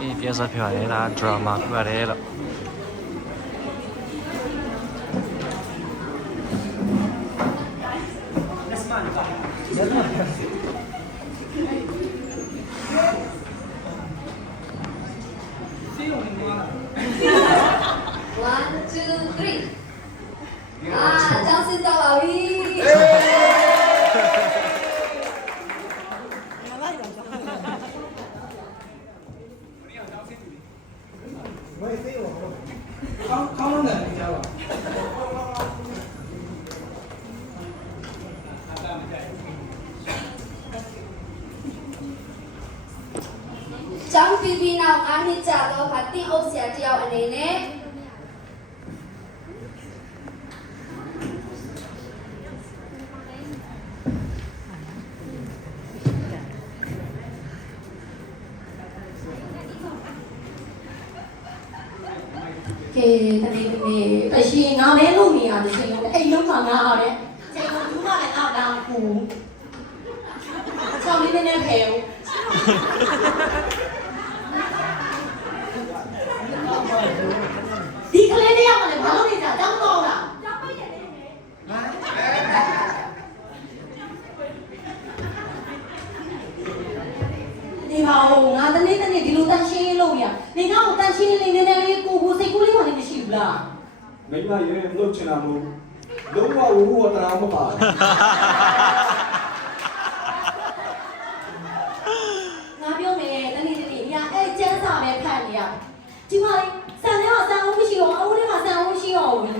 ပြဿနာဖြစ်ပါတယ်လား drama ဖြစ်ပါတယ်လို့ကျောင်းပြီးပြီးနောက်9နှစ်ကြာတော့ဗာတင်းအုပ်ဆရာတယောက်အနေနဲ့ကဲတနေ့အရှင်ငါလည်းလုပ်နေရတယ်ချိန်လုံးအိမ်လုံးမှာငါရတယ်ချိန်လုံးဘူးမှလည်းအောက်တောင်ကူဆောင်းလေးနဲ့ဖယ်ဦးဒီကလေးလေးကလည်းဘာလို့နေကြတောင်းတော့လားတောင်းပိတ်တယ်လေဒီပါဦးငါတနေ့ဒီလိုတန်ရှင်းလို့ရနေငါ့ကိုတန်ရှင်းလေးလေးကိုစိတ်ကူးလေးမှလည်းမရှိဘူးလားမိမရေလှုပ်ချင်တာမဟုတ်လုံးဝဝူဝတရာမပါငါပြောမယ်တနေ့အရာအဲ့ကျန်းစာပဲဖတ်နေရဒီမှာဆန်ထဲမှာဆန်အောင်မရှိတော့အဝတ်ထဲမှာဆန်အောင်မရှိတော့ဘူးမိမ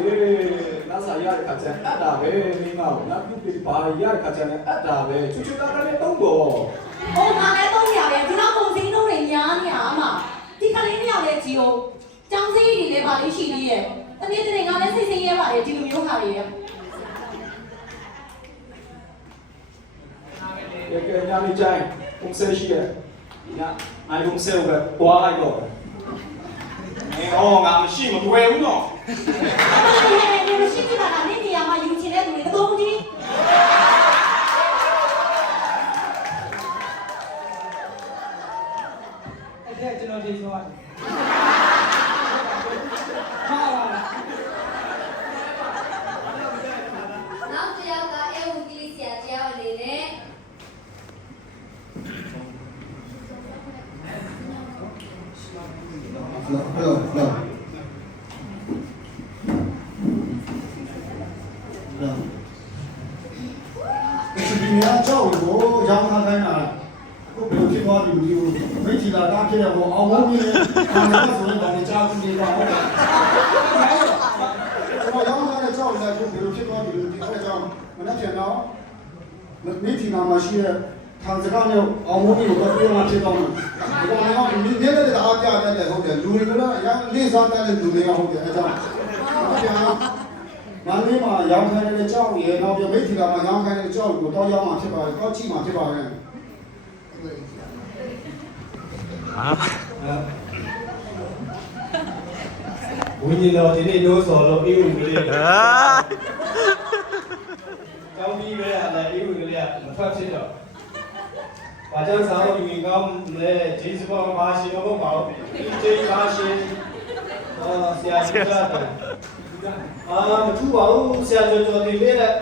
ရေနားစာရတဲ့ခါကျအပ်တာပဲမိမကိုနောက်ပြုပြီးဘာရတဲ့ခါကျလည်းအပ်တာပဲချွတ်တာလည်းတုံးတော့ဟိုငါလည်းတော့ရပဲဒီတော့ပုံစင်းတို့တွေညားနေရမှာဒီကလေးမြောက်ရဲ့ကြီးကိုကျောင်းစည်းတွေလည်းပါလေးရှိသေးရဲ့တနေ့ငါလည်းစိတ်ရဲပါလေဒီလိုမျိုးဟာတွေရဲ့ကဲညာလေးချိုင်းပုံစံရှိရဲ့ညာအိုင်ပုံစံကိုပွားလိုက်တော့ငါမရှိမတွေ့ဘူးတော့မရှိကြတာနေနေရာမှာယူချင်တဲ့သူတွေသုံးကြီးအဲ့ဒါကျွန်တော်ဒီဆိုရတယ်နောက်တစ်ယောက်ကအဲဝူကလေးဆရာတယောက်အနေနဲ့ဒီနေရာကြောက်ကိုရောင်းထားခိုင်းတာကိုဘယ်လိုဖြစ်သွားပြီမသိဘူးမိချီလာတာဖြစ်တဲ့ဟောအောင်ဟုတ်ပြီခံရဆိုရင်တော့ကြားကြည့်နေတာဟုတ်တယ်ကျွန်တော်ရောင်းထားတဲ့ကြောက်လည်းကိုဘယ်လိုဖြစ်သွားပြီလို့ဒီအဲ့ကြောင့်မနှက်ပြန်တော့မိချီလာမှာရှိတဲ့ခံစကားနဲ့အောင်ဟုတ်ပြီကိုပြောမှဖြစ်တော့တယ်ဒါကတော့ဒီနေ့လည်းအားပြတဲ့ဟုတ်တယ်လူတွေကလည်းအရင်လေးစားတဲ့လူတွေကဟုတ်တယ်အဲ့ကြောင့်မန္တလေးမှာရောင်းခိုင်းတဲ့ကြောက်ရယ်နောက်ပြမိတ်ထီလာမှာရောင်းခိုင်းတဲ့ကြောက်ကိုတော့ရောင်းမှာဖြစ်ပါတယ်တော့ချိမှာဖြစ်ပါတယ်ဝင်းကြီးတော်ဒီနေ့လို့ဆိုတော့အေးဦးကလေးကောင်းပြီးပဲအဲ့အေးဦးကလေးကမထွက်ဖြစ်တော့ဘာကြောင့်စားလို့ယူကောင်းလဲဂျေးစပေါ်မှာရှင်မဟုတ်ပါဘူးဒီဂျေးပါရှင်ဆရာကြီးကတော့မထူပါဘူးဆရာကျော်ကျော်ဒီလေးနဲ့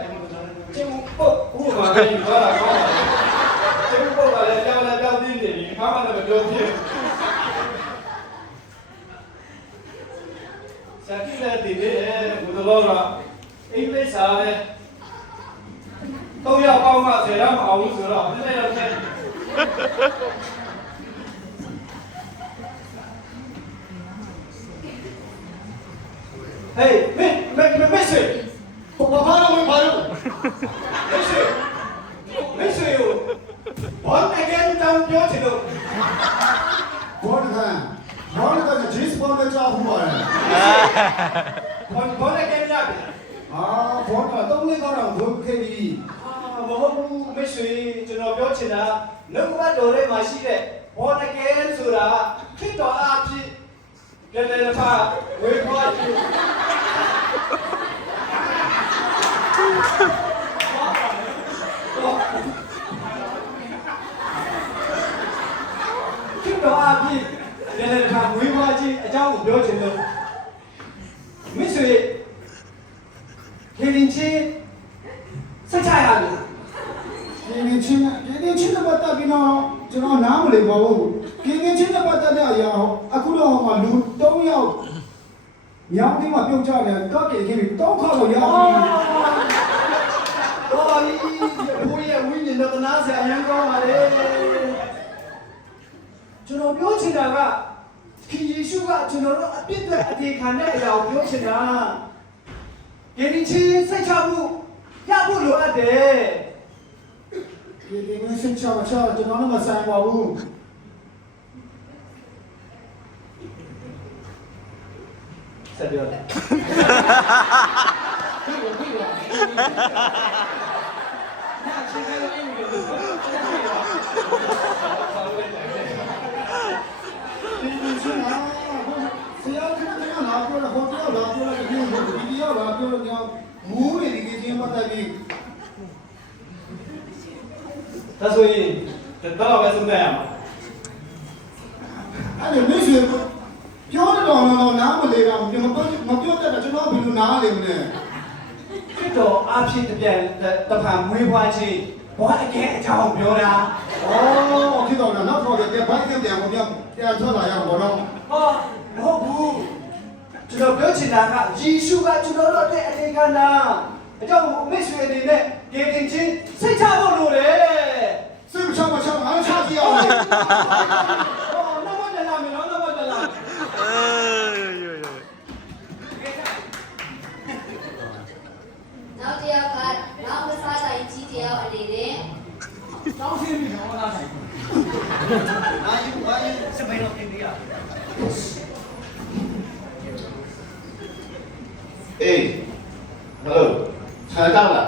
ကျင်းပုတ်ခုမှလည်းယူလာကောင်းတယ်ကျင်းပုတ်ကလည်းကြောက်သိနေပြီခါမှလည်းမပြောဖြစ်ဆရာကြီးလည်းဒီလေးဘုဒ္ဓလောကအင်္ဂလိပ်စာလည်းတော့ရပေါင်းမှဆရာမအောင်လို့ဆိုတော့နည်းနည်းတော့ချက်Hey, Messi! Papá não me parou! Messi! Born again down your channel. Born again, Jesus born again job हुआ है. Born again job. हाँ, born का तो नहीं कर रहा हूँ, born के भी. बहुत Messi, जो नौबियों चला, नौबा डोरे माशी है. Born again सुरा, किंतु आप जी ये ले लगा, वही बात है. ဖြစ်တော့အဖြစ်လည်းတစ်ခါမွေးဖွားခြင်းအကြောင်းကိုပြောချင်လို့မိတ်ဆွေခေရင်ချင်းစချရမယ် ဒီချင်းနဲ့ပတ်သက်ပြီးတော့ကျွန်တော်နားမလည်ပါဘူးဒီချင်းနဲ့ပတ်သက်တဲ့အရာအခုတော့မှလူ3ယောက်ညောင်ဒီမှာပြုတ်ကြတယ်တော့ကြည့်ပြီး3ခါတော့ရောက်ပြီ တော်ပါပြီဘိုးရဲ့ဝိညာဉ်တော်နာဆရာရန်ကောင်းပါလေကျွန်တော်ပြောချင်တာကခင်ယေရှုကကျွန်တော်တို့အပြစ်တွေအသေးခံတဲ့အရာကိုပြောချင်တာယေရင်ချင်းစိတ်ချမှုရဖို့လိုအပ်တယ် ဒီနေ့စင်ချာချာကျွန်တော်မဆိုင်ပါဘူး ဆက်ပြောတယ် ဒီချင်းဟာဆရာကလာပြောတော့ဟိုပြောလာပြောတော့ဒီပြောလာပြောတော့မူးနေဒီချင်းပတ်သက်ပြီး ဒါဆိုရင်တော့ပဲဆုံးဖြတ်ရမှာ အဲ့ဒါမရှိဘူးပြောတော့နားမလဲတာမပြောတတ်တာကျွန်တော်ဘယ်လိုနားလဲမလဲ ဖြစ်တော်အဖြစ်တပြန်တဖန်မွေးဖွားခြင်းဘာအကဲအကြောင်းပြောတာ အော်ဖြစ်တော့နောက်တော့ပြန်ဘိုက်ပြန်ပေါ်ပြန်ထွက်လာရအောင်ဘောတော့ ဟာမဟုတ်ဘူးကျွန်တော်ပြောချင်တာကယေရှုကကျွန်တော်တို့ရဲ့အနေခံတာအကြောင်းမိတ်ဆွေအနေနဲ့ဒီတင်ချင်းစိတ်ချဖို့လိုတယ် စိတ်မချမချအားချစီအောင်လေ ဟောနောက်မှတက်လာမယ်နော်နောက်မှတက်လာ နောက်တစ်ယောက်ကနောက်မစားတိုင်းကြီးတယောက်အနေနဲ့ တောင်းဆင်းပြီးတော့လာနိုင်အာယူစပိန်တော့တင်ပြရ Hey, hello. Saya tahu lah.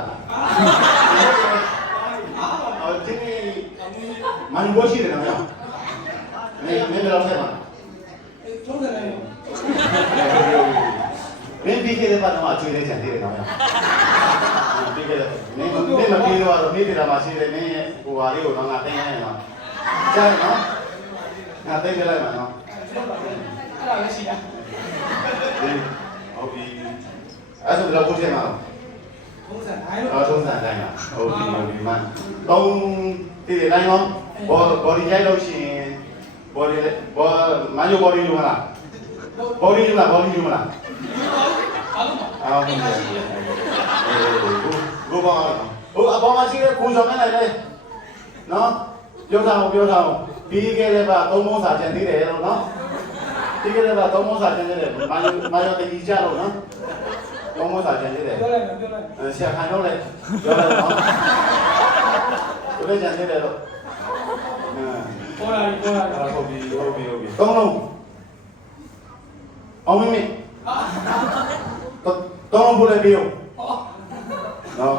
Jadi mana bos ini namanya? Ini berapa saya? ကျုံးတယ်လေ Ini bikin apa nama cuy ini cantik namanya. Bikin. Ini mati luar, ini tidak masih ini kuari orang ngatenya ya. Jangan no. Ngatenya lah mana? အဲ့ဒါလည်းရှိရ Oke. Asal berapa bos mana? ပုံစံတိုင်းလို့ ထုံးစံတိုင်းပါဟုတ်ပြီဟုတ်ပြီမှသုံးတည်တိုင်းရောဘော်ဒီရိုက်လို့ရှိရင်ဘော်ဒီမန်ယိုဘော်ဒီယူမလားဘော်ဒီယူမလားဘော်ဒီယူမလားအားလုံးပါဘုဘာဟိုအပေါ်မှာရှိတဲ့ကိုဆောင်နေလိုက်နော်ပြောတာပြီးခဲ့တဲ့ကသုံးမုံစာကျန်သေးတယ်လို့နော်ပြီးခဲ့တဲ့ကသုံးမုံစာကျန်သေးတယ်မန်ယိုတကြီးကြလို့နော်သုံးမုံစာကျန်သေးတယ် ပြောလိုက်မယ်ပြောလိုက်မယ် ဆရာခိုင်တော့လေပြောလိုက်တော့ဘယ်လိုကြံနေတယ်တော့ ပေါ်လာပြီပေါ်လာပြီ ဟုတ်ပြီသုံးလုံးအောင်မင်းသုံးလုံးပို့လိုက်ပြီနော်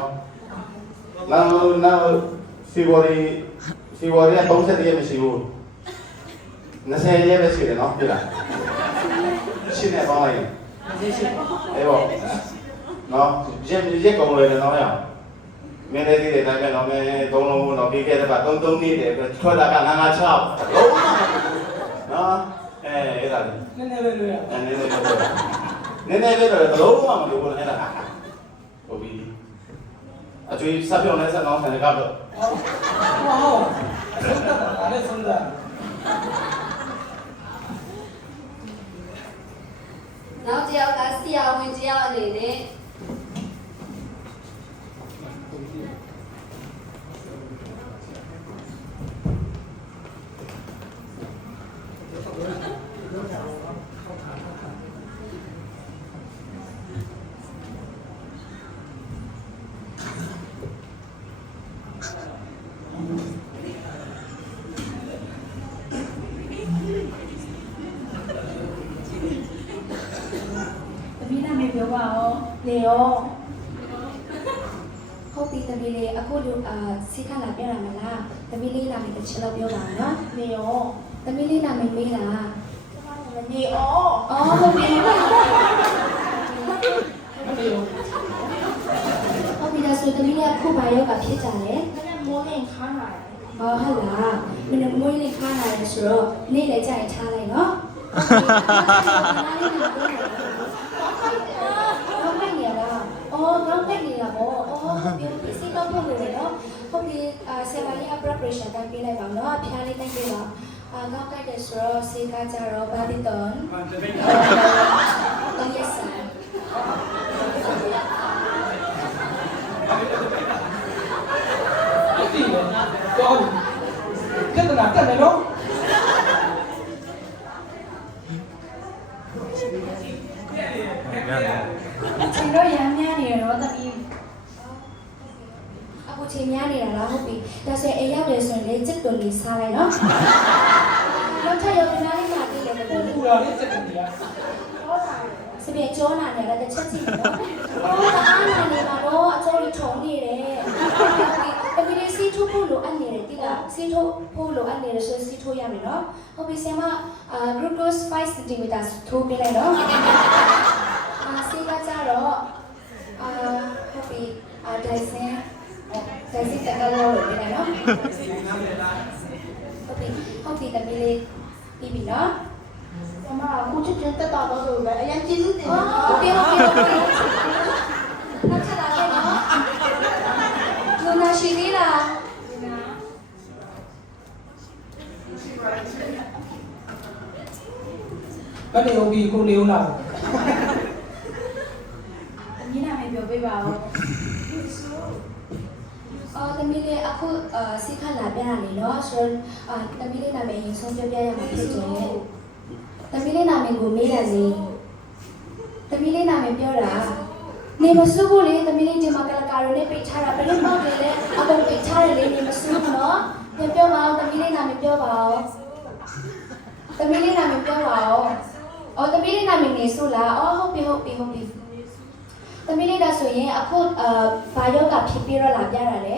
နောက်စီဝရီက30ရက်မရှိဘူး20ရက်ပဲရှိတယ်နော်ပြလားရှင်းနေပါလိုက်ရင်အေးပေါ့နော်ရက်ကုန်เลยနော်ရမင်းလည်းဒီတိုင်းပဲနော်မင်းသုံးလုံးတော့ပြီးခဲ့တဲ့က33နေ့တယ်ထွက်လာက956လုံးနော်အဲ့ဒါလေ နည်းနည်းပဲလို့ရ နည်းနည်းပဲတော့လုံးဝမလို့ဘူးအဲ့ဒါဟုတ်ပြီအကျွေးစပြောင်းလဲဆက်အောင်ဆန်ကတော့ ဟုတ်ဆုံးတာလည်းဆုံးတာ နောက်တစ်ယောက်ကဆရာဝန်တယောက်အနေနဲ့ သမီးနာမည်ပြောပါဦးနေရော ဟုတ်ပြီသမီးလေးအခုလူစီခလာပြောရမလားသမီးလေးနာမည်တစ်ချက်လောက်ပြောပါနော် နေရော သမီးလေးနာမည်မေးလား နေအော် အော်ဟုတ်ပြီဟုတ်ပြီဒါဆိုသမီးလေးအခုဘာယောဂဖြစ်ကြလဲ နည်းနည်းမိုးနေခါလာတယ် ဟောဟုတ်လား မင်းမွေးလေးခါလာတယ်ဆိုတော့နေ့လည်းကြာရင်ထားလိုက်နော်ဟုတ်ပြီနေရလားအော်တော့ပဲနေရပါအော်ဒီစီတော့ပုံလို့နော်ဟုတ်ပြီဆေးမလေး preparation တိုင်းပေးလိုက်ပါနော်ဖျားလေးတိုင်းပေးပါကောက်ကြိုက်တယ်ဆိုတော့ဆေးကကြတော့ဘာဒီတွန်တော့ yes sir ဒီတော့ကဲ့နာတက်နေတော့ ချိန်တော့ရမ်းများနေတော့တမီးအခုချိန်များနေတာလားဟုတ်ပြီဒါဆိုရင်အိမ်ရောက်တယ်ဆိုရင်လေစစ်တုံလေးစားလိုက်နော်တော့ထရောက်နားလေးမှာပြီးတယ် ပူရာလေးစက်တင်ရ စပယ်ကျောနာနေလားတစ်ချက်ကြည့်နော်ဟောအားနာနေမှာတော့အကျော်ကြီးထုံနေတယ်တမီးလေးစီထိုးဖို့လိုအပ်နေတယ်တိလားစီထိုးဖို့လိုအပ်နေတယ်ဆိုစီထိုးရမယ်နော်ဟုတ်ပြီဆင်မglucose 5 cm ထိုးပေးလိုက်နော်ဆေးကကြတော့ဟုတ်ပြီဒိုင်ဆင်တက်ကလို့ပြနေနော်ဟုတ်ပြီတမီးလေးပြီးပြီနော် အမအခုချစ်ချစ်တက်တာတော့ဆိုပဲအရင်ကျေးဇူးတင် ဟုတ်ပြီနောက်ထပ်လာခဲ့နော်လူနာရှိသေးလား ဘယ်နေဦးပြီးကိုနေဦးလား အမြင်နာမည်ပြောပေးပါဦးတမီးလေးအခုစိတ်ခလာပြရလေနော်ဆိုတော့တမီးလေးနာမည်ရင်ဆုံးပြပြရမှာဖြစ်တယ်တမီးလေးနာမည်ကိုမေးရစီတမီးလေးနာမည်ပြောတာနေမစုဘူးလေတမီးလေးဒီမှာကလကာရိုနဲ့ပိတ်ထားတာဘယ်လိုမှမလဲအကုန်ပိတ်ထားတယ်လေနေမစုဘူးနော်ပြန်ပြောပါဦးတမီးလေးနာမည်ပြောပါဦးတမီးလေးနာမည်ပြောပါဦးအော်တမီးလေးနာမည်နေစုလားအော်ဟုတ်ပြီတမီးလေးဒါဆိုရင်အခုဘာယောဂဖြစ်ပြီးတော့လာပြတာလေ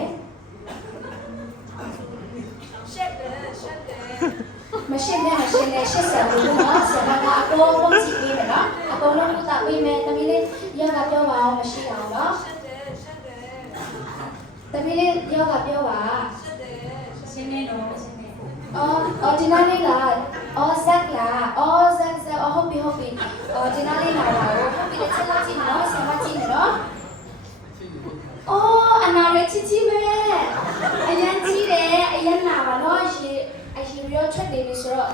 မရှင်းနဲ့ရှက်စရာဘူးနော်ဆရာကအကုန်လုံးကြည့်ပေးမယ်နော်အကုန်လုံးလုပ်တာပေးမယ်တမီးလေးယောဂပြောပါအောင်မရှိအောင်နော်တမီးလေးယောဂပြောပါရှင်းနေတော့အော်ဒီနာလေးလားအော်ဇက်လားအော်ဇက်ဟုတ်ပြီအော်ဒီနာလေးလာတာဟုတ်ပြီလက်ချက်လိုက်ကြည့်နော်ဆရာမကြည့်နော်အော်အနာရချီချီပဲအရင်ကြည့်တယ်အရင်နာပါနော်အရှင်ရောထွက်နေပြီဆိုတော့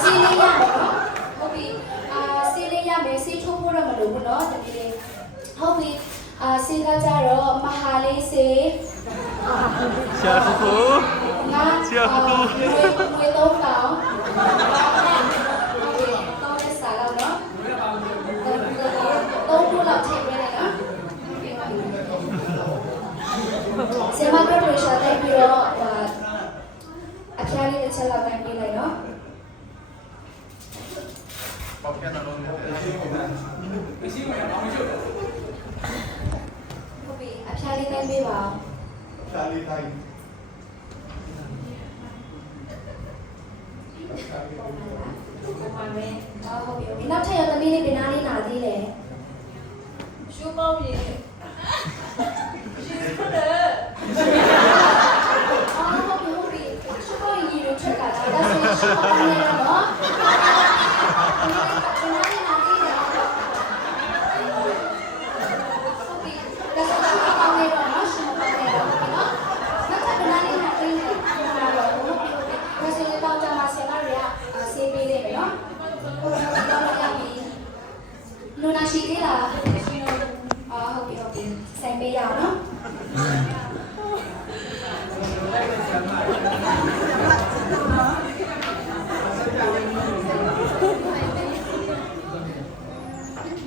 စီးလေးရမယ်နော်ဟုတ်ပြီစီးလေးရမယ်စီးထိုးဖို့တော့မလိုဘူးနော်တကယ်ဟုတ်ပြီစီးကကြတော့မဟာလေးစေး ဆရာဖူဖူ ဆရာဖူဖူငွေတော့ကောင်းတော့လက်စားတော့နော်တော့ခုလောက်ထည့်ပေးလိုက်နော်ဆရာမကပြောရှာတိုင်းပြီးတော့အဖျားလေးတစ်ချက်လောက်တိုင်းပေးလိုက်နော်ဟုတ်ပြီအဖျားလေးတိုင်းပေးပါအဖျားလေးတိုင်းဟုတ်ပြီနောက်ထပ်ရသမီးလေးပြနာလေးနာသေးတယ်ရှုပေါင်းရေဟုတ်ပြီရှုပေါင်းရေထွက်တာဒါဆိုရင်ရှုပေါင်းနေတော့နော်ပြနာလေးနာသေးတယ်ဟုတ်ပြီဒါဆိုရှုပေါင်းနေတော့နော်ရှုပေါင်းနေတော့နော်နောက်ထပ်ပြနာလေးနာသေးတယ်ဒါဆိုရင်တော့ကြမှာဆရာတွေကဆေးပေးနေတယ်နော်လူနာရှိသေးလားဟုတ်ပြီဆိုင်ပေးရအောင်နော်